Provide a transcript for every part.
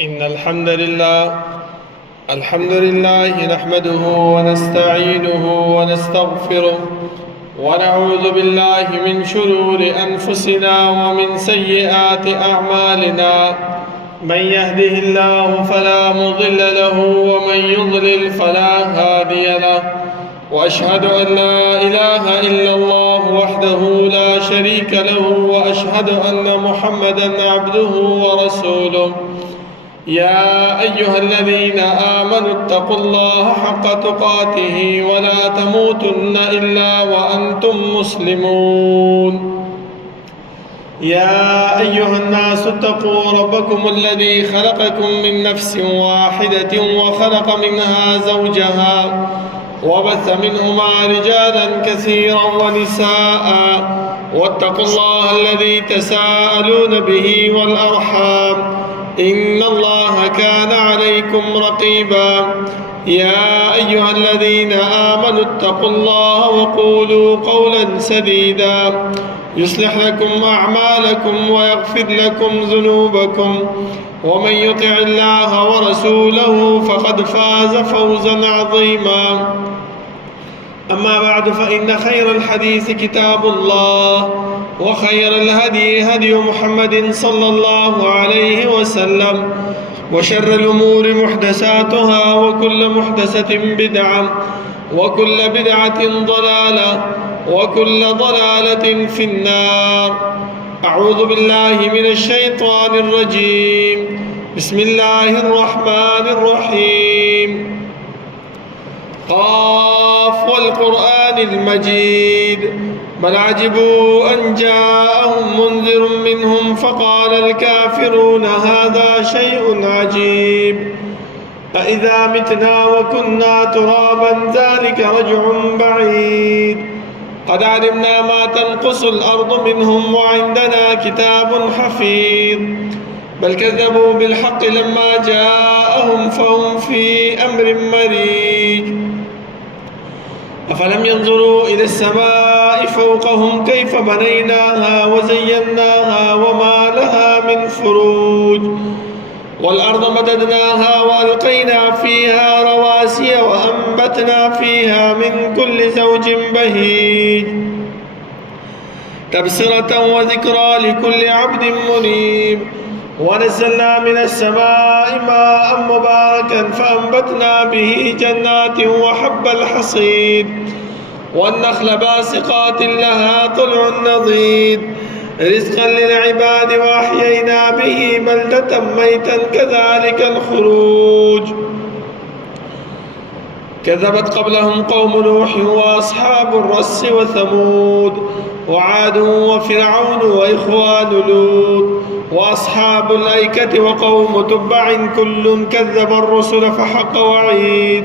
إن الحمد لله نحمده ونستعينه ونستغفره ونعوذ بالله من شرور أنفسنا ومن سيئات أعمالنا. من يهده الله فلا مضل له ومن يضلل فلا هادي له، وأشهد أن لا إله إلا الله وحده لا شريك له، وأشهد أن محمدًا عبده ورسوله. يا أيها الذين آمنوا اتقوا الله حق تقاته ولا تموتن إلا وأنتم مسلمون. يا أيها الناس اتقوا ربكم الذي خلقكم من نفس واحدة وخلق منها زوجها وبث منهما رجالا كثيرا ونساء، واتقوا الله الذي تساءلون به والأرحام، إن الله كان عليكم رقيبا. يا أيها الذين آمنوا اتقوا الله وقولوا قولا سديدا يصلح لكم أعمالكم ويغفر لكم ذنوبكم، ومن يطع الله ورسوله فقد فاز فوزا عظيما. أما بعد، فإن خير الحديث كتاب الله، وخير الهدي هدي محمد صلى الله عليه وسلم، وشر الأمور محدثاتها، وكل محدثة بدعة، وكل بدعة ضلالة، وكل ضلالة في النار. أعوذ بالله من الشيطان الرجيم. بسم الله الرحمن الرحيم. قاف والقرآن المجيد، بل عجبوا أن جاءهم منذر منهم فقال الكافرون هذا شيء عجيب. أإذا متنا وكنا ترابا ذلك رجع بعيد. قد علمنا ما تنقص الأرض منهم وعندنا كتاب حفيظ. بل كذبوا بالحق لما جاءهم فهم في أمر مريج. أفلم ينظروا إلى السماء فوقهم كيف بنيناها وزيناها وما لها من فروج. والأرض مددناها وألقينا فيها رواسي وأنبتنا فيها من كل زوج بهيج، تبصرة وذكرى لكل عبد منيب. ونزلنا من السماء ماء مباركا فأنبتنا به جنات وحب الحصيد، والنخل باسقات لها طلع نضيد، رزقا للعباد، وأحيينا به بلدة ميتا كذلك الخروج. كذبت قبلهم قوم نوح وأصحاب الرس وثمود وعاد وفرعون وإخوان لوط وأصحاب الأيكة وقوم تبع كل كذب الرسل فحق وعيد.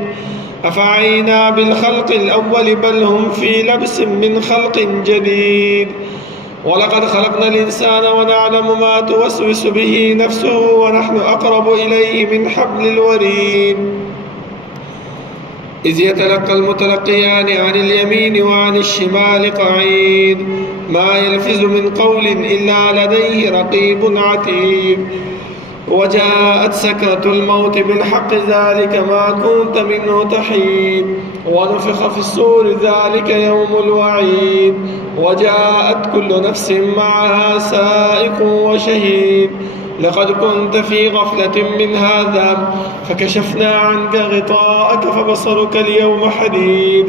أفعينا بالخلق الأول بل هم في لبس من خلق جديد. ولقد خلقنا الإنسان ونعلم ما توسوس به نفسه ونحن أقرب إليه من حبل الوريد. إذ يتلقى المتلقيان عن اليمين وعن الشمال قعيد، ما يلفظ من قول إلا لديه رقيب عتيد. وجاءت سكرة الموت بالحق ذلك ما كنت منه تحيد. ونفخ في الصور ذلك يوم الوعيد. وجاءت كل نفس معها سائق وشهيد. لقد كنت في غفلة من هذا فكشفنا عنك غطاءك فبصرك اليوم حديد.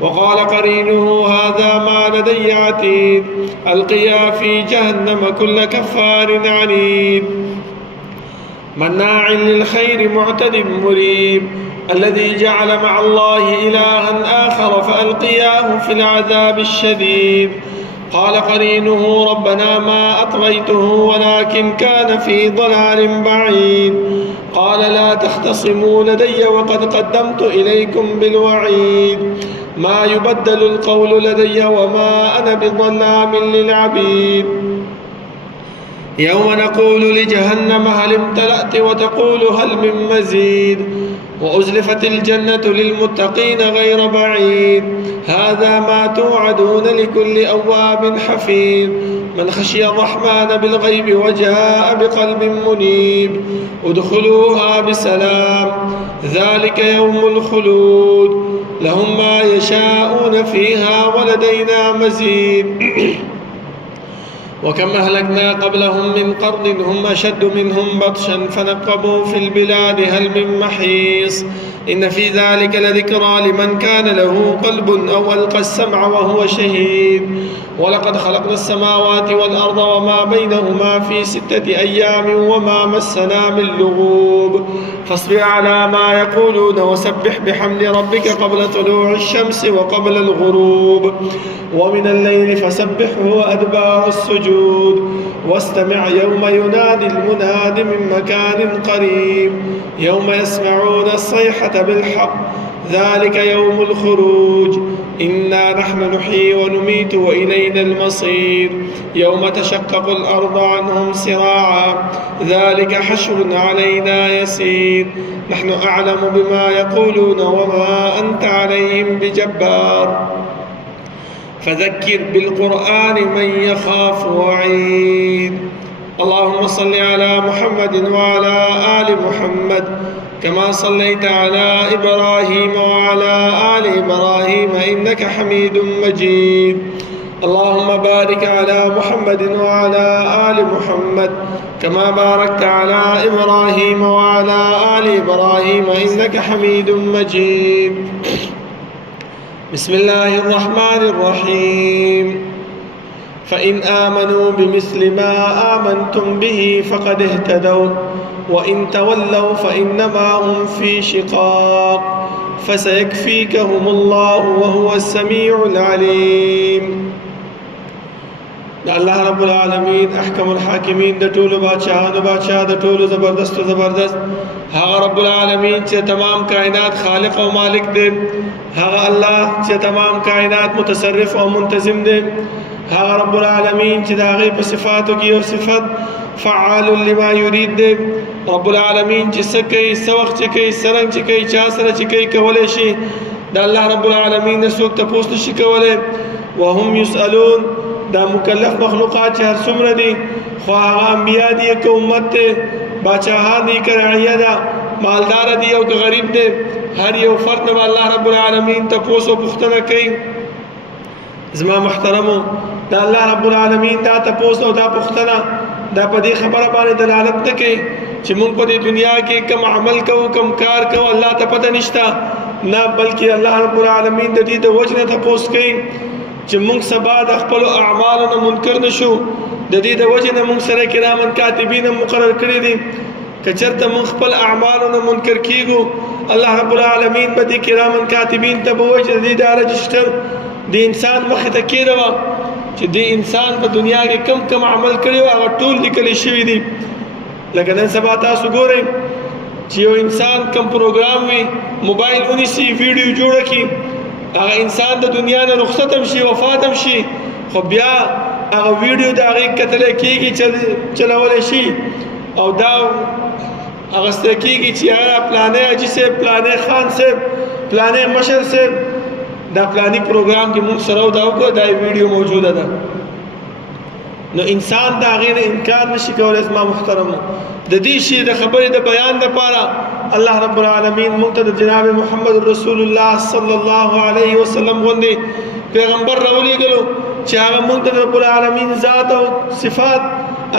وقال قرينه هذا ما لدي عتيد. ألقيا في جهنم كل كفار عنيد، مناع للخير معتد مريب. الذي جعل مع الله إلها آخر فألقياه في العذاب الشديد. قال قرينه ربنا ما أطغيته ولكن كان في ضلال بعيد. قال لا تختصموا لدي وقد قدمت إليكم بالوعيد. ما يبدل القول لدي وما أنا بظلام للعبيد. يوم نقول لجهنم هل امتلأت وتقول هل من مزيد. وأزلفت الجنة للمتقين غير بعيد. هذا ما توعدون لكل أواب حفيظ. من خشي الرحمن بالغيب وجاء بقلب منيب ادخلوها بسلام ذلك يوم الخلود لهم ما يشاءون فيها ولدينا مزيد وكم أهلكنا قبلهم من قرن هم أشد منهم بطشا فنقبوا في البلاد هل من محيص إن في ذلك لذكرى لمن كان له قلب أو ألقى السمع وهو شهيد ولقد خلقنا السماوات والأرض وما بينهما في 6 أيام وما مسنا من لغوب فاصبر على ما يقولون وسبح بحمد ربك قبل طلوع الشمس وقبل الغروب ومن الليل فسبحه وأدبار السجود واستمع يوم ينادي المناد من مكان قريب يوم يسمعون الصيحة بالحق ذلك يوم الخروج إنا نحن نحيي ونميت وإلينا المصير يوم تشقق الأرض عنهم سراعا ذلك حشر علينا يسير نحن أعلم بما يقولون وما أنت عليهم بجبار فذكر بالقرآن من يخاف وعيد اللهم صل على محمد وعلى آل محمد كما صليت على إبراهيم وعلى آل إبراهيم إنك حميد مجيد اللهم بارك على محمد وعلى آل محمد كما باركت على إبراهيم وعلى آل إبراهيم إنك حميد مجيد بسم الله الرحمن الرحيم فإن آمنوا بمثل ما آمنتم به فقد اهتدوا وإن تولوا فإنما هم في شقاق فسيكفيكهم الله وهو السميع العليم الله رب العالمين أحكم الحاكمين د ټولو بادشاہانو بادشاہ د ټولو زبردست هغه رب العالمین چې تمام کائنات خالق او مالک دی هغه الله چې تمام کائنات متصرف او منتظم دی هغه رب العالمین چې د هغې په صفاتو کې یو صفت فعال لما يريد دی رب العالمین چې څه کوي څه وخت چې کوي څرنګه چې کوي چا سره چې کوي کولی شي د الله رب العالمین نه څوک تپوس نشي کولی وهم يسألون دا مکلف مخلوقات چې هر څومره دي خو هغه انبیا دي که امت دی باچاهان دي که رعیه ده مالدار دي او که غریب دی هر یو فرد نه به الله رب العالمین تپوس او پوښتنه کوي زما محترمو دا الله رب العالمین دا تپوس او دا پوښتنه دا په دې خبره باندې دلالت نه کوي چې موږ په دې دنیا کې کم عمل کوو کم کار کوو الله ته پته نشته نه بلکې الله رب العالمین د دې د وجې نه تپوس کوي چې موږ سبا د خپلو اعمالو نه منکر نشو د دې د وجې نه موږ سره کرامن کاتبین مقرر کړي دي که چېرته موږ خپل اعمالو نه منکر کیږو الله رب العالمین به دې کرامن کاتبین ته به وایي چې د دې دا رجسټر د انسان مخې ته کېږدوه چې د انسان په دنیا کې کم کم عمل کړی و هغه ټول لیکلی شوي دي لکه نن سبا تاسو ګورئ چې یو انسان کم پروګرام وي موبایل ونیسي ویډیو جوړه کړي هغه انسان د دنیا نه رخصت هم شي وفات هم شي خو بیا هغه ویډیو د هغې کتلی کېږي چلولی شي او دا اخیستی کېږي چې هغه پلانی حاجي صاحب پلانی خان صاحب پلانی مشر صاحب دا پلانی پروګرام کې موږ سره دا وکړه دا ویډیو موجوده ده نو انسان د هغې نه انکار نشي کولی زما محترمو د دې شي د خبرې د بیان دپاره الله رب العالمین موږ ته د جناب محمد رسول الله صلی الله علیه وسلم غوندې پیغمبر راولېږلو چې هغه موږ ته د رب العالمین ذات او صفات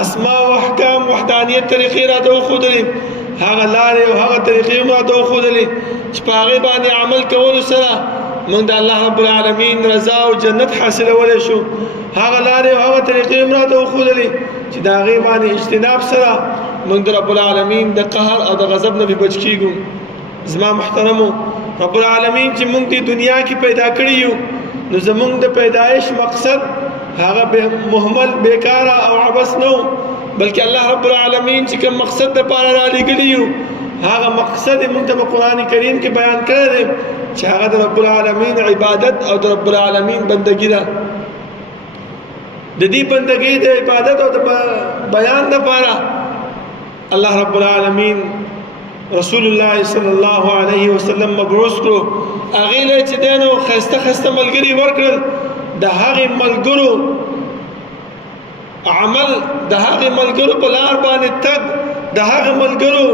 اسماء او احکام وحدانیت طریقې راته وښودلې هغه لارې او هغه طریقې هم راته وښودلې چې په هغې باندې عمل کولو سره موږ د الله رب العالمین رضا او جنت حاصلولی شو هغه لارې او هغه طریقې هم راته وښودلې چې د هغې باندې اجتناب سره موږ د رب العالمین د قهر او د غضب نه بچ کیږو زما محترمو رب العالمین چې موږ د دنیا کې پیدا کړي یو نو زموږ د پیدایش مقصد هغه مهمل بیکاره او عبث نه بلکې الله رب العالمین چې کوم مقصد دپاره رالیږلي یو هغه مقصد موږ ته په قرآن کریم کې بیان کړی دی چې هغه د رب العالمین عبادت او د رب العالمین بندگی ده د دې بندگی د عبادت او د بیان دپاره الله رب العالمین رسول الله صلی الله علیه وسلم مبعوث کړو هغې له چې دی نو ښایسته ښایسته ملګري ورکړل د هغې ملګرو عمل د هغه ملګرو په لار باندې تګ د هغه ملګرو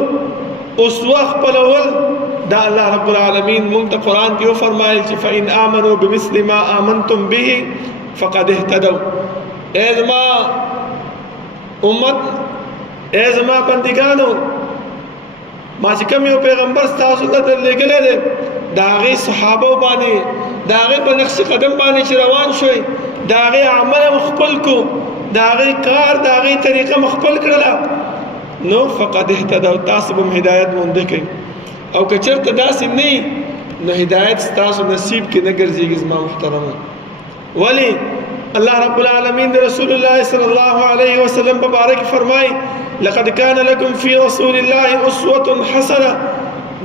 اسوه خپلول دا الله رب العالمین مونږ ته قرآن کې وفرمایل چې فإن آمنوا بمثل ما آمنتم به فقد اهتدوا. ای زما امت، ای زما بندگانو، ما چې کوم یو پیغمبر ستاسو ته لېږلی دی د هغې صحابو باندې د هغې په نقش قدم باندې چې روان شوئ د هغې عمل هم خپل کو د هغې کار د هغې طریقه م خپل کړله نو فقد اهتدوا تاسو به هم هدایت مونده کوئ. او که چېرته داسې نه نو هدایت ستاسو نصیب کې نه ګرځېږي زما محترمو. ولې الله رب العالمین د رسول الله صلی الله علیه وسلم په باره کې فرمایي لقد كان لكم في رسول الله اسوه حسنه.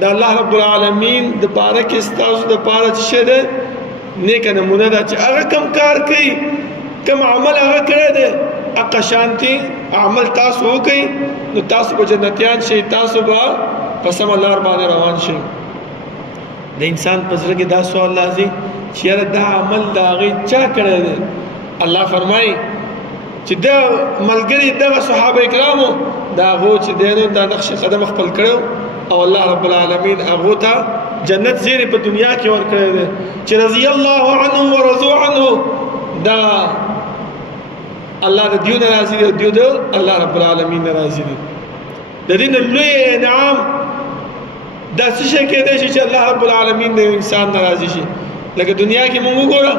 دا الله رب العالمین د باره کې ستاسو د پاره چې شه ده نیکه نمونه ده چې هغه کم کار کوي کم عمل هغه کړی دی هغه شانتي عمل تاسو وکړئ نو تاسو به جنتیان شئ، تاسو به په سمه لار باندې روان شئ. د انسان په زړه کې دا سوال راځي چې یاره دا عمل د هغې چا کړی دی؟ الله فرمایي چې دا ملګري دغه صحابه کرامو دا هغو چې دی نو دا نقش قدم خپل کړو او الله رب العالمین هغو ته جنت زیری په دنیا کې ورکړی دی چې رضی الله عنهم ورضوا عنه. دا الله د دیو نه راضي دی، دیو د الله رب العالمین نه راضي دي. د دې نه لوی انعام دا څه شی کېدی شي چې الله رب العالمین د انسان نه راضي شي. لکه دنیا کې موږ وګوره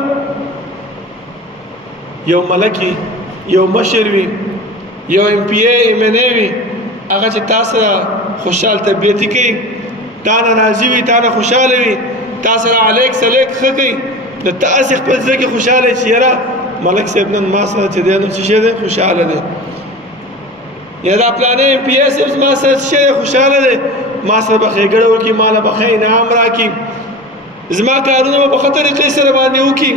یو ملکی یو مشر وي یو MPA MNA وي هغه چې تاسو خوشحال طبیعتي کوي تا نه راضي وي تا نه خوشحاله وي تا سره علیک سلیک ښه کوي نو تاسې خپل زړه کې خوشحاله چې یاره ملک صاحب نن ما سره چې دی نو څه شی دی خوشحاله دی، یا دا پلانې MPA صاحب ما سره څه شی دی خوشحاله دی، ما سره به ښېګړه وکړي ماله به ښه انعام راکړي زما کارونه به په ښه طریقې سره باندې وکړي.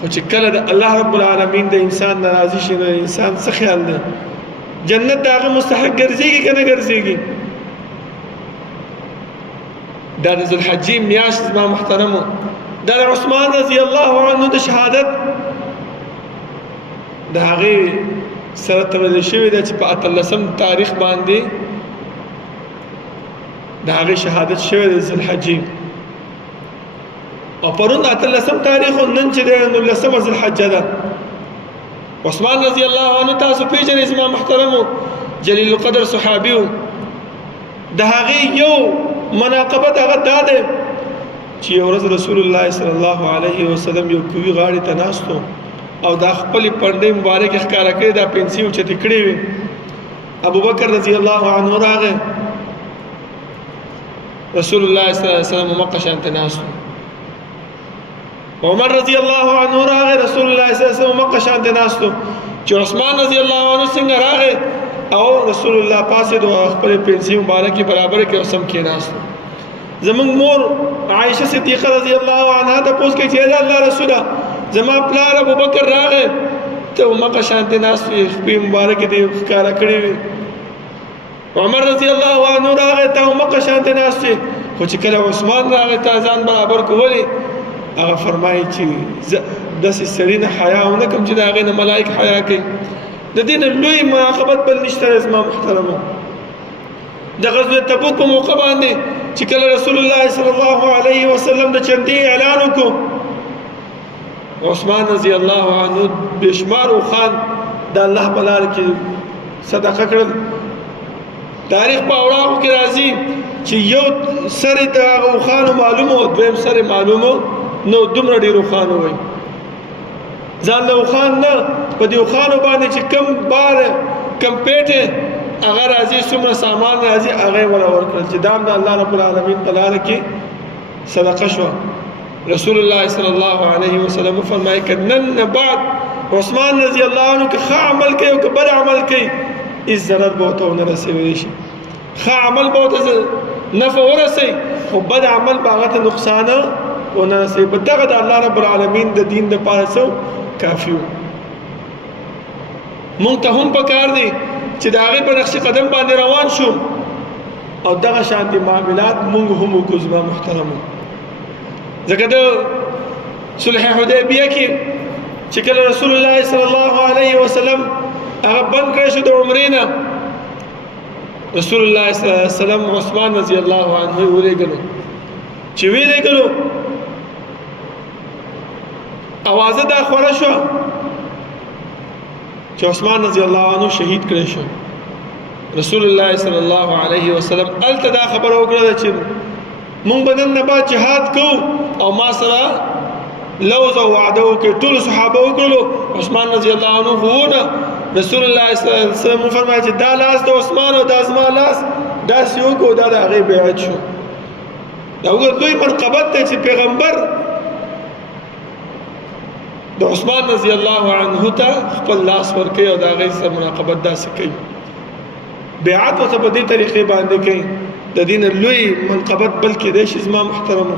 خو چې کله د الله رب العالمین د انسان ناراضي شي نو انسان څه خیال دی؟ جنت د هغه مستحق ګرځېږي که نه ګرځېږي؟ دا د ذوالحجې میاشت زما محترمو دا د عثمان رضی الله عنه د شهادت د هغې سره تړلی شوې ده چې په 18 تاریخ باندې د هغې شهادت شوې ده ذوالحجې او پرون 18 تاریخ نن چې دی 19 ذوالحجه ده. عثمان رضی الله عنه تاسو پیژنئ زما محترمو جلیل القدر صحابي و. د هغې یو مناقبت هغه دا دی چې یو ورځ رسول الله صلی الله علیه وسلم یو کوي غاړې ته ناستو او دا خپلې پنډۍ مبارکې ښکاره کړې دا پنسۍ اوچتې کړې وې. ابوبکر رضی الله عنه راغی رسول الله صلی الله علیه وسلم مقه شانته ناستو. عمر رضی الله عنه راغی رسول الله صلی الله علیه وسلم مقه شانته ناستو. چې عثمان رضی الله عنه څنګه راغی او رسول الله پاسېدو او خپلې پنسۍ مبارکې برابر کړې او سم کېناستو. زمونږ مور عایشه صدیقه رضی الله عنها تپوس کوي چې ای د الله رسوله زما پلار ابوبکر راغی ته مقه شانته ناست وې خپې مبارکې دې ښکاره کړې وې. عمر رضی الله عنه راغی ته مقه شانته ناست وې خو چې کله عثمان راغی تا ځان برابر کو ولې هغه فرمایي چې داسې سړي نه حیا ونه کړم چې د هغې نه ملایک حیا کوي. د دې نه لوی مراقبت بل نشته زما محترمو. د غزوه تبوک په موقع باندې چې کله رسول الله صلی الله علیه وسلم د چندې اعلان وکړو عثمان رضی الله عنه بشمار خان د الله په لار کې صدقه کړل. تاریخ په اوراقو کې راځي چې یو سر د هغو خانو معلومو او دویم سر معلومو نو دومره ډېرو خانو وایي ځان له خان نه په دې خانو باندې چې کم بار کم پیټې هغه راځي څومره سامان راځي هغه ولا ورکړل چې دام د الله رب العالمین په لار کې صدقه شو. رسول الله صلی الله علیه وسلم فرمایي که نن بعد عثمان رضی الله عنه که ښه عمل کوي او که بد عمل کوي هیڅ ضرر به ورته ونه رسولی شي. ښه عمل به ورته نفع ورسوي خو بد عمل به هغه ته نقصان ونه رسوي. په دغه د الله رب العالمین د دین دپاره څه کافي وو. مونږ ته هم پکار دی چې د هغې په نقش قدم باندې روان شو او دغه شانتي معاملات مونږ هم وکړو زما محترمو. ځکه د صلح حدیبیه کې چې کله رسول الله صلی الله علیه وسلم هغه بند کړی شو د عمرې نه، رسول الله صلی الله علیه وسلم عثمان رضی الله عنه ولېږلو. چې ویلېږلو اوازه دا خوره شوه چې عثمان رضی الله عنه شهید کړی شو. رسول الله صلی الله علیه وسلم الته دا خبره وکړه چې مونږ به نن نه بعد جهاد کوو، او ما سره لوز او وعده وکړي. ټولو صحابه وکړلو، عثمان رضی الله عنه ونه. رسول الله صلی الله علیه وسلم فرمایي چې دا لاس د عثمان او دا زما لاس داسې وکړو، دا د هغې بیعت شو. دا وګوره لوی منقبت دی چې پیغمبر د عثمان رضی الله عنه ته خپل لاس ورکوي او د هغې سره مناقبت داسې کوي، بیعت ورته په دې طریقې باندې کوي. د دې نه لوی منقبت بل کېدی شي زما محترمو.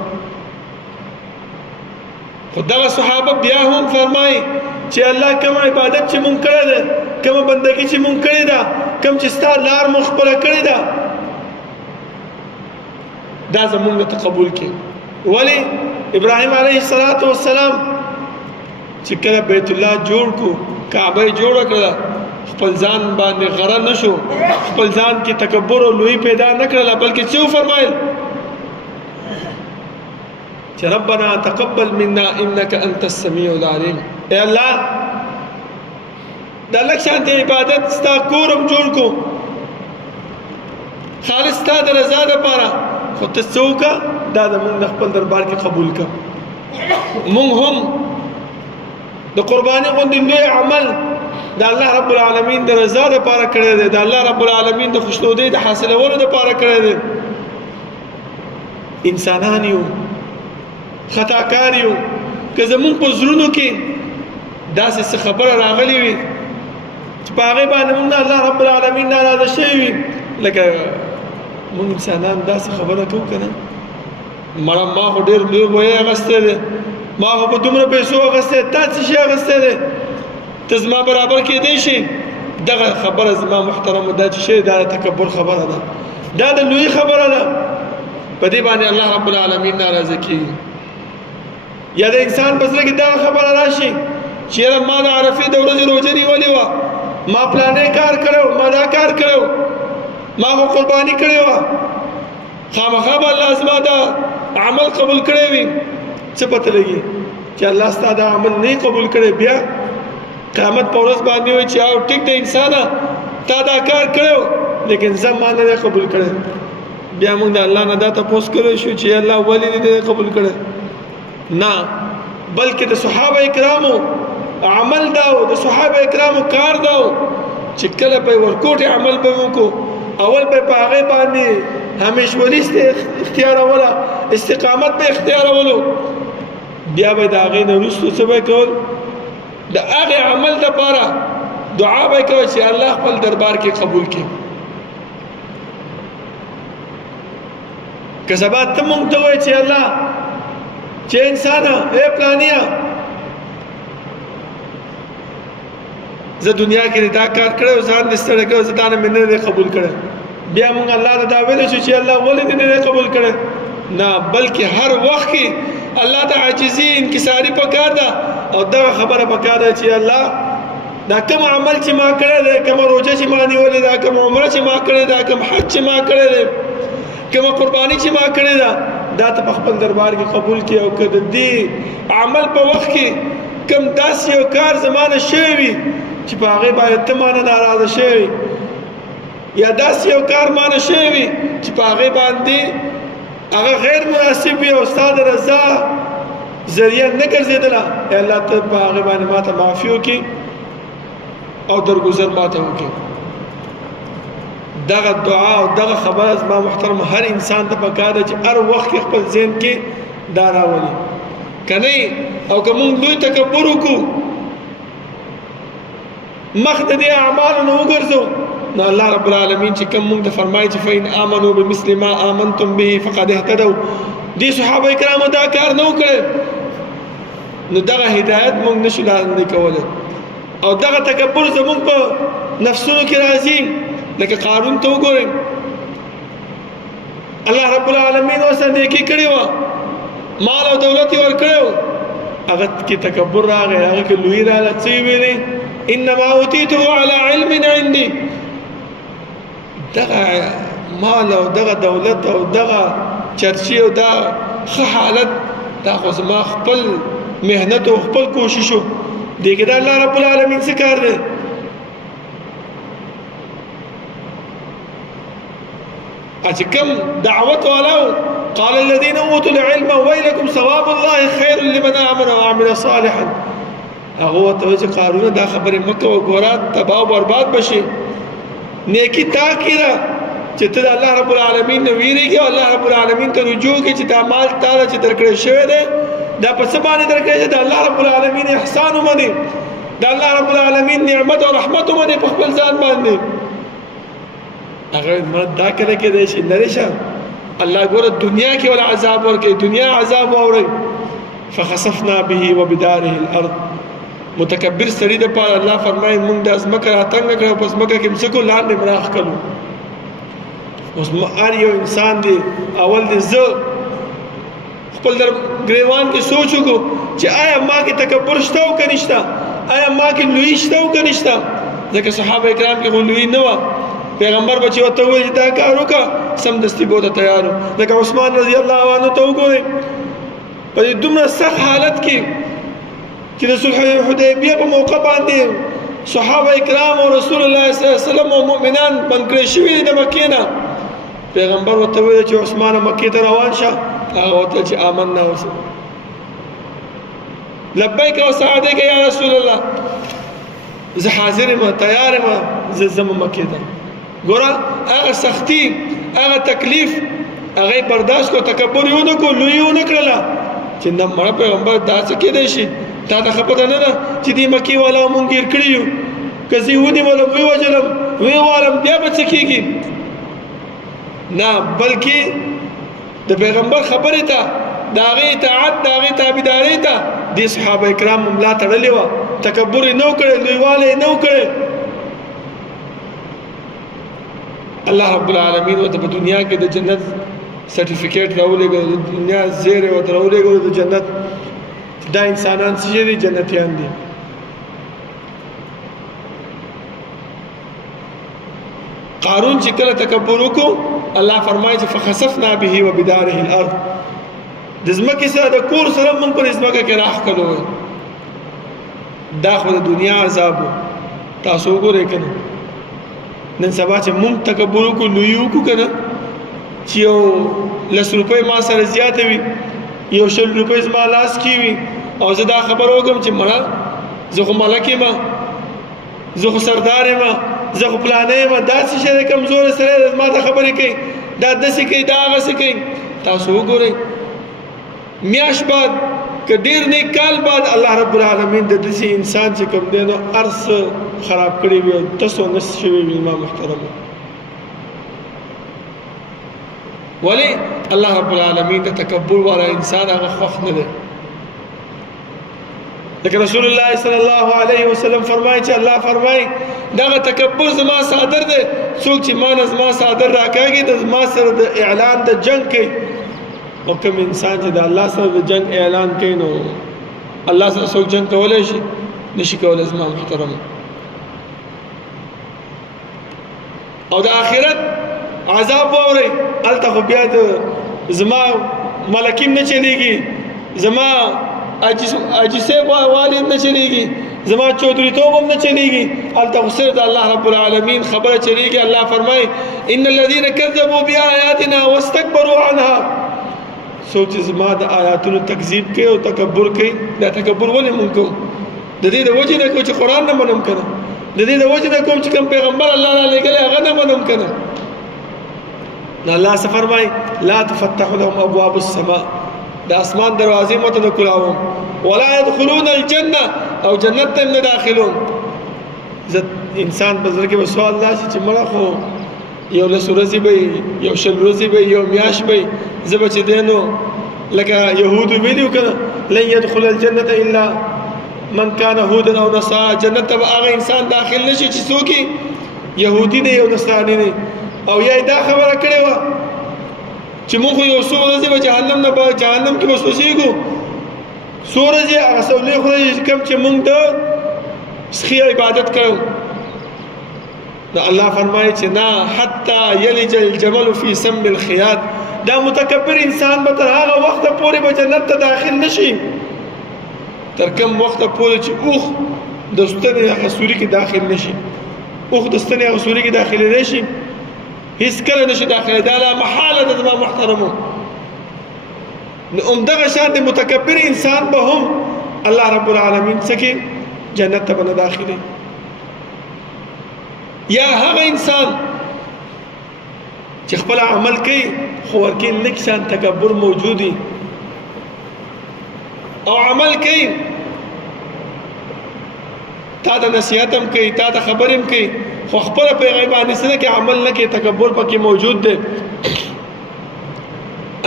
خو دغه صحابه بیا هم فرمایي چې الله کوم عبادت چې مونږ کړی دی، کومه بندګي چې مونږ کړې ده، کوم چې ستا لار مونږ خپله کړې ده، دا زمونږ ته قبول کړي. ولې ابراهیم علیه السلام چې کله بیت الله جوړ کو، کعبه یې جوړه کړله، خپل ځان باندې غره نه شو، خپل ځان کې تکبر او لوی پیدا نه کړله، بلکې څه وفرمایل چې ربنا تقبل منا انك انت السميع العليم. اے الله دا لږ شانتې عبادت ستا کورم جوړ کو، خالص ستا د رضا دپاره، خو ته څه وکړه دا د مونږ د خپل دربار کې قبول کړه. مونږ هم د قرباني غوندې لوی عمل د الله رب العالمین د رضا دپاره کړی دی، د الله رب العالمین د خوشنودۍ د حاصلولو دپاره کړی دی. انسانان یو، خطاکار یو، که زمونږ په زړونو کې داسې څه خبره راغلې وي چې په هغې باندې مونږ د الله رب العالمین ناراضه شوي وي، لکه مونږ انسانان داسې خبره کوو که نه، مړه ما خو ډېر لوی بیه اخیستی دی، ما خو په دومره پیسو اخیستی دی، تا څه شي اخیستی دی، ته زما برابر کېدی شي. دغه خبره زما محترمو دا چې شی دا د تکبر خبره ده، دا د لوی خبره ده، په دې باندې الله رب العالمین ناراضه کېږي. یا د انسان په زړه کې دغه خبره راشي چې یاره ما د عرفې د ورځې روژه نیولې وه، ما پلانې کار کړی ما دا کار کړی ما خو قرباني کړې وه، خامخا به الله زما دا عمل قبول کړی وي. څه پته لګي چې الله ستا دا عمل نه قبول کړی، بیا قیامت په ورځ باندې وایي چې او ټیک دی انسانه تا دا کار کړی لیکن زه ما نه دی قبول کړی. بیا موږ د الله نه دا تپوس کړی شو چې الله ولې دې نه قبول کړی؟ نه، بلکې د صحابه کرامو عمل داو، د صحابه کرامو کار داو چې کله به ورکوټې عمل به وکړو، اول به په هغې باندې همیشولي اختیاروله، استقامت به اختیارولو، بیا به د هغې نه وروستو څه به کول؟ د هغې عمل دپاره دعا به کوي چې الله خپل دربار کې قبول کړي. که سبا ته مونږ ته وایي چې الله چې انسانه اے پلانیه زه دنیا کې دا کار کړی او ځان دې ستړی کړی، زه تا نه مې نه دی قبول کړی، بیا مونږ الله ته دا ویلی شو چې الله ولې دې نه دی قبول کړی؟ نه، بلکې هر وخت کې الله ته عاجزي انکساري پکار ده او دغه خبره پکار ده چې الله دا کوم عمل چې ما کړی دی، کومه روژه چې ما نیولې ده، کوم عمره چې ما کړې ده، کوم حج چې ما کړی دی، کومه قرباني چې ما کړې ده، دا ته په خپل دربار کې قبول کړي. او که د دې عمل په وخت کې کوم داسې یو کار زما نه شوی وي چې په هغې باندې ته ما نه ناراضه شوی، یا داسې یو کار ما نه شوی وي چې په هغې باندې هغه غیر مناسب وي او ستا د رضا ذریعه نه ګرځېدله، ای الله ته په هغې باندې ما ته معافي وکړي او درګذر ما ته وکړي. دغه دعا او دغه خبره زما محترم هر انسان ته پکار ده چې هر وخت کې خپل ذهن کې دا راولي. که نه او که مونږ لوی تکبر وکړو، مخ د دې اعمالو نه وګرځو، نو الله رب العالمین چې کوم مونږ ته فرمایي چې فإن آمنوا بمثل ما آمنتم به فقد اهتدوا، دې صحابه کرامو دا کار نه وکړی، نو دغه هدایت مونږ نشو لاندې کولی. او دغه تکبر زمونږ په نفسونو کې راځي. لکه قارون ته وګورئ، الله رب العالمین ورسره نیکي کړې وه، مال او دولت یې ورکړی و، هغه کې تکبر راغی هغه کې لوی راغله څه ویلې انما اوتیته على علم عندي دغه مال او دغه دولت او دغه چرچی او دا ښه حالت دا خو زما خپل مهنت او خپل کوشش و دې کې د الله رب العالمین څه کار دی چې کوم دعوت والاو قال الذين اوتوا العلم ويلكم ثواب الله خير لمن امن وعمل صالحا هغه ته چې قارون دا خبره مکه او ګورات تباہ او برباد بشي نیکی تا کړه چې ته الله رب العالمین نو ویریږي او الله رب العالمین ته رجوع کې چې د مال تعالی چې درکړې شوی دی دا په څه باندې درکړې چې د الله رب العالمین احسان ومني د الله رب العالمین نعمت او رحمت ومني په خپل ځان باندې هغه مراد دا کړه کې دی چې نریشه الله ګوره دنیا کې ولا عذاب ورکړي دنیا عذاب اوري فخسفنا به وبداره الارض متکبر سړي د پاره الله فرمایي موږ د ازمکه راتنګ کړو پس مکه کې مسکو لاندې مراخ کړو اوس هر یو انسان دی اول دی زه خپل در ګریوان کې سوچ وکړو چې آیا ما کې تکبر شته او که نشته آیا ما کې لوی شته او که نشته ځکه صحابه کرام کې لوی نه وه پیغمبر بچی ورته وویل چې دا کار وکړه سمدستي به ورته تیار و لکه عثمان رضی الله عنه ته وګورئ په دې دومره سخت حالت کې چې د صلح حدیبیه په موقع باندې صحابه کرام او رسول الله صلی الله علیه وسلم او مؤمنان بند کړی شوي د مکې نه پیغمبر ورته وویل چې عثمان مکې ته روان شه هغه ورته چې آمنا اوسه لبیک او سعدیک یا رسول الله زه حاضر یم تیار یم زه ځم مکې ته ګوره هغه سختی هغه تکلیف هغه برداشت کو تکبر یو نه کو لوی یو نه کړله چې نه مړه پیغمبر دا څه کېدی شي تا ته ښه پته نه ده چې دې مکې والا مونږ ګیر کړي یو که زه یې ونیولم ووژلم ویې بیا به څه کېږي نه بلکې د پیغمبر خبرې ته د هغې اطاعت د هغې تابعدارۍ ته دې صحابه کرام ملا تړلې وه تکبر یې نه و کړی لویوالی یې نه و کړی الله رب العالمین ورته په دنیا کې د جنت سرټیفیکیټ راولېږه د دنیا زیری ورته راولېږه د جنت دا انسانان څه دي جنتیان دي قارون چې کله تکبر وکړو الله فرمایي چې فخسفنا به وبداره الارض د ځمکې سره د کور سره موږ پر ځمکه کې راخ کړو دا خو د دنیا عذاب تاسو وګورئ کنه نن سبا چې موږ تکبر وکړو لوی وکړو کنه چې یو 100 روپۍ ما سره زیاته وي یو 100 روپۍ زما لاس کې وي او زه دا خبر وکړم چې مړه زه خو ملک یم زه خو سردار یم زه خو پلانې یم داسې شی دی کمزور سره ما ته خبرې کوي دا داسې کوي دا هغسې کوي تاسو وګورئ میاشت بعد که ډېر نیک کال بعد الله رب العالمین د داسې انسان چې کوم دی نو هر څه خراب کړي وي او تاسو نس شوي وي ما محترمو ولی الله رب العالمین د تکبر والا انسان هغه خوښ نه دی لکه رسول الله صلی الله علیه وسلم فرمایي چې الله فرمایي دغه تکبر زما صادر دی څوک چې ما نه زما صادر راکاږي د زما سره د اعلان د جنگ کوي او کوم انسان چې د الله سره د جنگ اعلان کوي نو الله سره څوک جنگ کولی شي نشي کولی زما محترم او د آخرت عذاب واورئ هلته خو بیا د زما ملکیم نه چلیږي زما عاجزۍ والی هم نه چلیږي زما چودري توب هم نه چلیږي هلته خو صرف د الله رب العالمین خبره چلیږي الله فرمایي ان الذين كذبوا بآياتنا واستكبروا عنها څوک چې زما د آیاتونو تکذیب کوي او تکبر کوي دا تکبر ولې مونږ کوو د دې د وجې نه کوو چې قرآن نه منم که نه د دې د وجې نه کوم چې کوم پیغمبر الله را لېږلی هغه نه منم که نه نو الله څه فرمایي لا تفتح لهم ابواب السماء د اسمان دروازې مو ته نه کلاوم ولا يدخلون الجنه او جنت ته نه داخلون انسان په زړه کې به سوال راشي چې مړه خو یو 100 ورځې به یو 100 ورځې به یو میاشت به زه به چې دی نو لکه یهودو ویلي که نه لن يدخل الجنه الا من كان هودا او نصارى جنت ته به هغه انسان داخل نشي چې څوک یهودي دی او نصراني دی او یا دا خبره کړې وه چې موږ خو یو څو ورځې به جهنم کې به سوځېږو سورج اصلي خوري کم چې موږ د سخی عبادت کړو نو الله فرمایي چې نه حتی یلج الجمل فی سم الخیاط دا متکبر انسان به تر هغه وخت پورې به جنت ته داخل نشي تر کوم وخت پورې چې اوخ د ستنې هغه سوري کې داخل نشي اوخ د ستنې هغه سوري کې داخل نشي هیڅ کله نشي داخله دا لا محاله ده زما محترمو نو دغه شان د متکبر انسان به هم الله رب العالمین څخه جنت ته نه داخلي یا هغه انسان چې خپل عمل کوي خو ورکه لک شان تکبر موجودي او عمل کوي تا د نصیحت هم کوي تا د خبر هم کوي خو خپل په غیبانه سره کې عمل نه کوي تکبر پکې موجود دی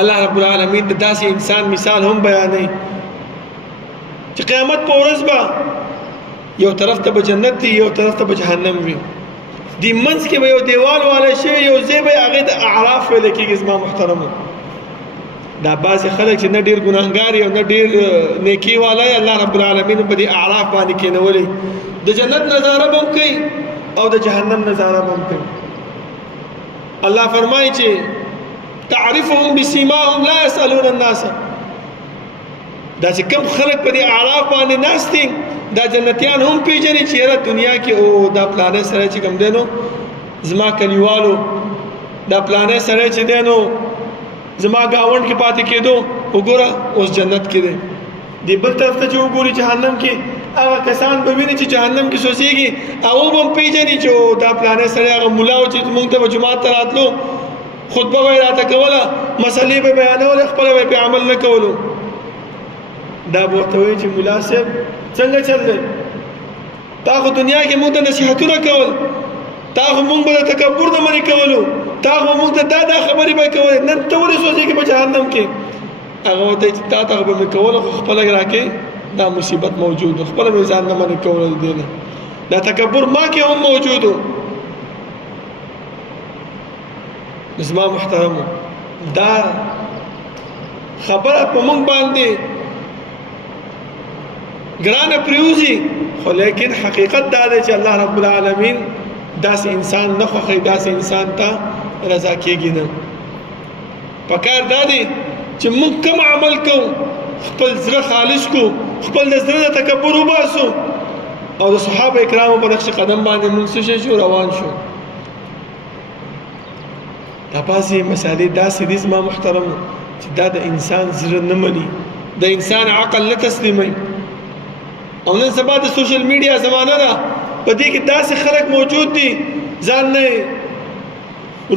الله رب العالمین د داسې انسان مثال هم بیانوي چې قیامت په ورځ به یو طرف ته به جنت دی یو طرف ته به جهنم وي دی منځ کې به یو دیوال والا شي یو ځای به هغه د اعراف ویل کېږي زما محترمو دا بعضې خلک چې نه ډېر ګناهګار او نه ډېر نیکي والا الله رب العالمین په دې اعراف باندې کېنولی د جنت نظاره به هم کوي او د جهنم نظاره به هم کوي الله فرمایي چې تعرفهم بسیماهم لا يسألون الناس دا چې کوم خلک په دې اعراف باندې ناست دي دا جنتیان هم پیژني چې یاره دنیا کې او دا پلانې سره چې کوم دی نو زما کلیوالو دا پلانې سره چې دی نو زما گاونډ کې پاتې کېدو وګوره اوس جنت کې دی دی بل طرف ته چې وګوري جهنم کې هغه کسان به ویني چې جهنم کې سوسیږي او به هم پیژني چې دا پلانې سره هغه ملا و چې موږ ته به جومات ته راتلو خطبه به یې راته کوله مسلې به بیانولې خپله به پې عمل نه کولو دا به ورته وایي چې ملا صاحب څنګه چل دی تا خو دنیا کې موږ ته نصیحتونه کول تا خو موږ به د تکبر نه منې کولو تا خو موږ ته دا خبرې به کولې نن ته ولې سوچې کې په جهنم کې هغه ورته چې تا ته به مې کوله خو خپله راکې دا مصیبت موجود و خپله مې ځان نه منې کوله د دې نه دا تکبر ما کې هم موجود و زما محترمو دا خبره په موږ باندې ګرانه پریوزي خو لیکن حقیقت دا دی چې الله رب العالمین داسې انسان نه خوښوي داسې انسان ته رضا کېږي نه پکار دا دی چې موږ کوم عمل کوو خپل زړه خالص کو خپل د زړه د تکبر وباسو او د صحابه کرامو په نقش قدم باندې موږ څه شو روان شو دا بعضې مسالې داسې دي زما محترم چې دا د انسان زړه نه مني د انسان عقل نه تسلیموي او نن سبا د سوشل میډیا زمانه ده په دې کې داسې خلک موجود دي ځان نه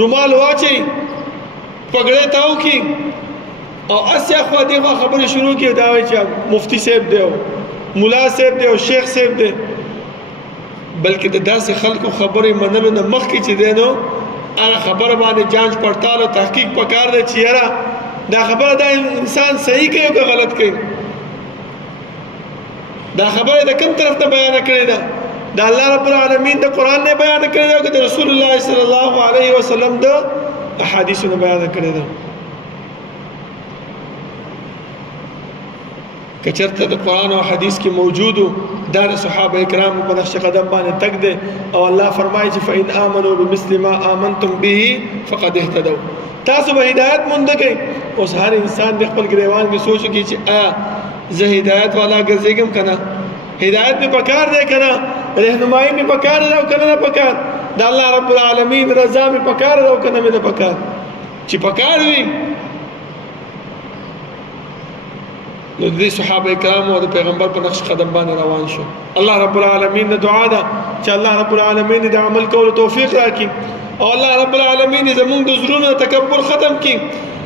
رومال واچي پګړې تاو کی او اسیا خو دې خبرې شروع کړي دا وایي چې مفتی صاحب دی او مولا صاحب دی او شیخ صاحب دی بلکې د داسې خلکو خبرې منلو نه مخکې چې دی نو هغه خبره باندې جانچ پړتال او تحقیق پکار دی چې یاره دا خبره دا انسان صحیح کوي او که غلط کوي دا خبره د کوم طرف ته بیان کړې ده دا الله رب العالمین د قران نه بیان کړې ده او د رسول الله صلی الله علیه وسلم د احادیث نه بیان کړې ده کچرته د قران او حدیث کې موجودو دا صحابه کرام په نقش قدم باندې تک ده او الله فرمایي چې فإن آمنوا بمثل ما آمنتم به فقد اهتدوا تاسو به هدایت مونږ کوي اوس هر انسان د خپل ګریوان کې سوچ کوي چې زه هدایت والا ګرځېږم کنه هدایت می پکار دی کنه رهنمایي می پکار دی او کنه نه پکار د الله رب العالمین رضا می پکار دی او کنه می نه پکار چې پکار وي نو د صحابه کرامو او د پیغمبر په نقش قدم باندې روان شو الله رب العالمین نه دعا ده چې الله رب العالمین د عمل کولو توفیق راکړي او الله رب العالمین زموږ د زړونو تکبر ختم کړي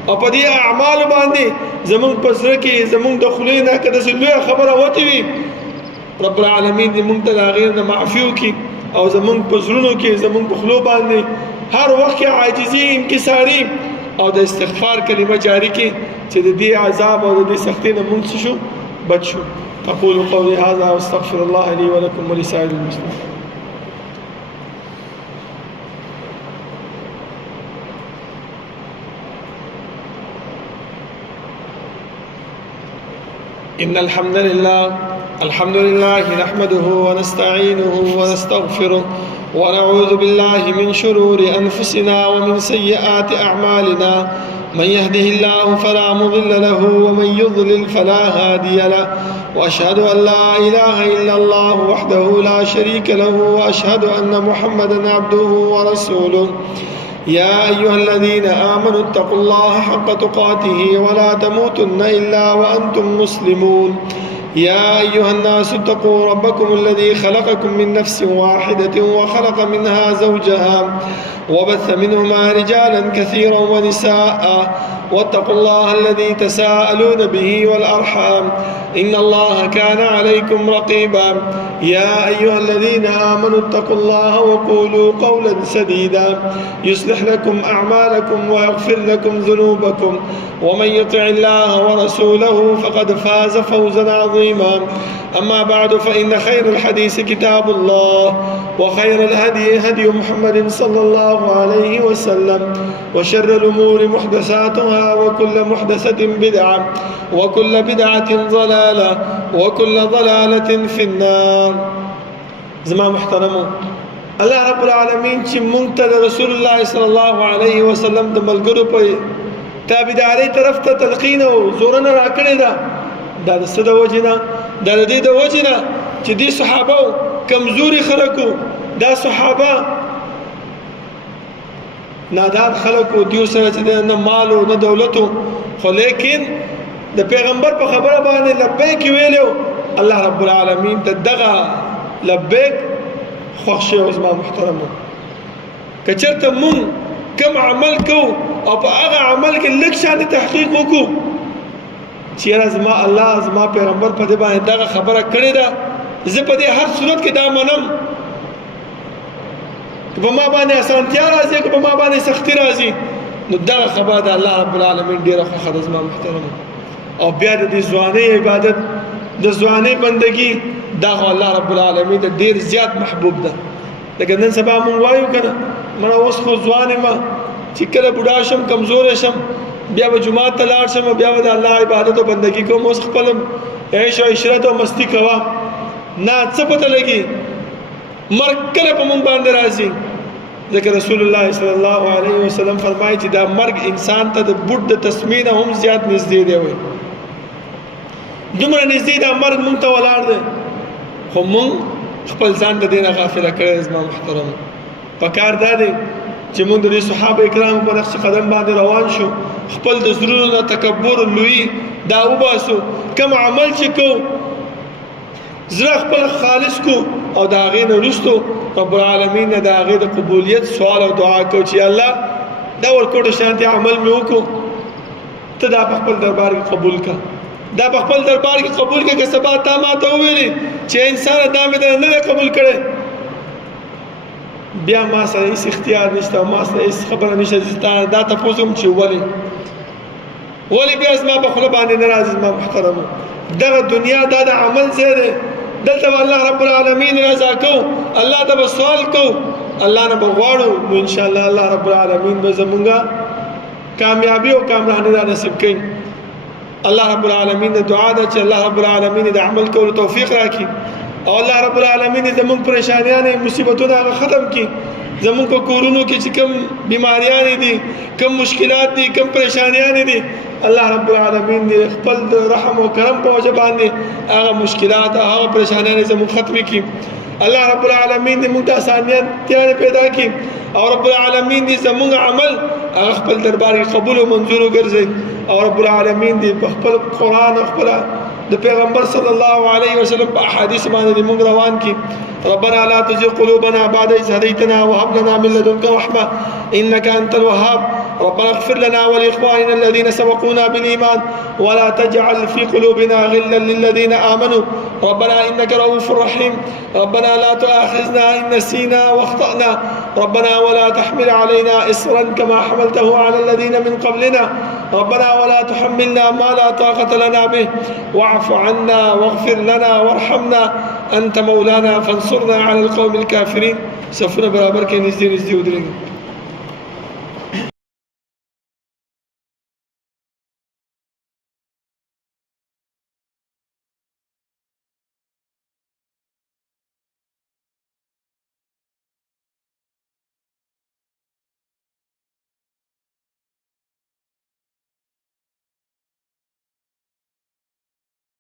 او په دې اعمال باندې زموږ په سره کې زموږ د خولې نه کده لویه خبره وته وي رب العالمین دې موږ ته د غیر نه معفو کړي او زموږ په زړونو کې زموږ په خلو باندې هر وخت عاجزي انکساري او د استغفار کلمه جاری کړي چې د دې عذاب او د دې سختۍ نه موږ شو بچ شو اقول قولي هذا واستغفر الله لي ولكم ولسائر المسلمين إن الحمد لله نحمده ونستعينه ونستغفره ونعوذ بالله من شرور أنفسنا ومن سيئات أعمالنا من يهده الله فلا مضل له ومن يضلل فلا هادي له وأشهد أن لا إله إلا الله وحده لا شريك له وأشهد أن محمدا عبده ورسوله يا أيها الذين آمنوا اتقوا الله حق تقاته ولا تموتن إلا وأنتم مسلمون يا أيها الناس اتقوا ربكم الذي خلقكم من نفس واحدة وخلق منها زوجها وبث منهما رجالا كثيرا ونساء واتقوا الله الذي تساءلون به والأرحام إن الله كان عليكم رقيبا يا أيها الذين آمنوا اتقوا الله وقولوا قولا سديدا يصلح لكم أعمالكم ويغفر لكم ذنوبكم ومن يطع الله ورسوله فقد فاز فوزا عظيما أما بعد فإن خير الحديث كتاب الله وخير الهدي هدي محمد صلى الله عليه وسلم وشر الأمور محدثاتها وكل محدثة بدعة وكل بدعة ضلالة وكل ضلالة في النار. زما محترمو الله رب العالمين چې مونږ ته رسول الله صلى الله عليه وسلم د ملګرو په تابعداري طرف ته تلقین او زورنه راکړې ده دا د څه د وجې نه دا د دې د وجې نه چې دې صحابه کمزوري خلکو دا صحابه نادان خلکو دیو سره چې نه مال او نه دولت خو لیکن د پیغمبر په خبره باندې لبیک ویلو الله رب العالمین ته دغه لبیک خوښ شوی. زما محترمو که چېرته مونږ کم عمل کوو او په هغه عمل کې لږ شانې تحقیق وکړو چې یاره زما الله زما پیغمبر په دې باندې دغه خبره کړې ده زه په دې هر صورت کې دا منم که په ما باندې اسانتیا راځي که په ما باندې سختي راځي نو دغه خبره د الله رب العالمین ډېره خوښه ده. زما محترمو او بیا د دې ځوانۍ عبادت د ځوانۍ بندګي دا خو الله رب العالمین ته ډېر زیات محبوب ده. لکه نن سبا مونږ وایو که نه مړه اوس خو ځوان یم چې کله بوډا شم کمزوری شم بیا به جومات ته لاړ شم بیا به د الله عبادت او بندګي کوم اوس خپل عیش او عشرت او مستی کوه نه څه پته لګي مرګ کله په مونږ باندې راځي. ځکه رسول الله صلی الله علیه وسلم فرمایي چې دا مرګ انسان ته د بوټ د تسمې نه هم زیات نږدې دی وایي دومره نږدې دا مرګ مونږ ته ولاړ دی خو مونږ خپل ځان د دې نه غافله کړی. زما محترمو پکار دا دی چې مونږ د دې صحابه کرامو په نقش قدم باندې روان شو خپل د زړونو نه تکبر لوی دا وباسو کوم عمل چې کوو زړه خپل خالص کو او د هغې نه وروستو رب العالمین نه د هغې د قبولیت سوال او دعا کو چې الله دا ورکوټه شانتې عمل مې وکړو ته دا په خپل دربار کې قبول کا دا په خپل دربار کې قبول کا که سبا تا ما ته وویلې چې انسانه دا مې نه دی قبول کړی بیا ما سره هیڅ اختیار نشته او ما سره هیڅ خبره نشته چې دا تپوس کوم چې ولې بیا زما په خوله باندې نه راځي. زما محترمو دغه دنیا دا د عمل ځای دی دلته به الله رب العالمین رضا کو الله ته به سوال کو الله نه به غواړو نو انشاءالله الله رب العالمین به زمونږه کامیابي او کامراني را نصیب کړي. الله رب العالمین دعا ده چې الله رب العالمین د عمل کولو توفیق راکړي او الله رب العالمین زموږ پریشانیانې مصیبتونه هغه ختم کړي. زموږ په کورونو کې چې کوم بیماریانې دي کوم مشکلات دي کوم پریشانیانې دي الله رب العالمین دې خپل د رحم او کرم په وجه باندې هغه مشکلات هغه پریشانیانې زموږ ختم کړي. الله رب العالمین دې موږ ته اسانتیاں پیدا کړي او رب العالمین دې زموږ عمل هغه خپل دربار کې قبول او منظور وګرځي او رب العالمین دې په خپل قرآن او خپل د پیغمبر صلی الله علیه وسلم په احادیث باندې موږ روان کی. ربنا لا تزغ قلوبنا بعد إذ هديتنا وهب لنا من لدنك رحمة إنك أنت الوهاب. ربنا اغفر لنا ولإخواننا الذين سبقونا بالإيمان ولا تجعل في قلوبنا غلا للذين آمنوا ربنا إنك رؤوف رحيم. ربنا لا تؤاخذنا إن نسينا واخطأنا ربنا ولا تحمل علينا إصرا كما حملته على الذين من قبلنا ربنا ولا تحملنا ما لا طاقة لنا به واعف عنا واغفر لنا وارحمنا أنت مولانا فانصرنا على القوم الكافرين. صفنا برابر کې نږدې ودرېږي.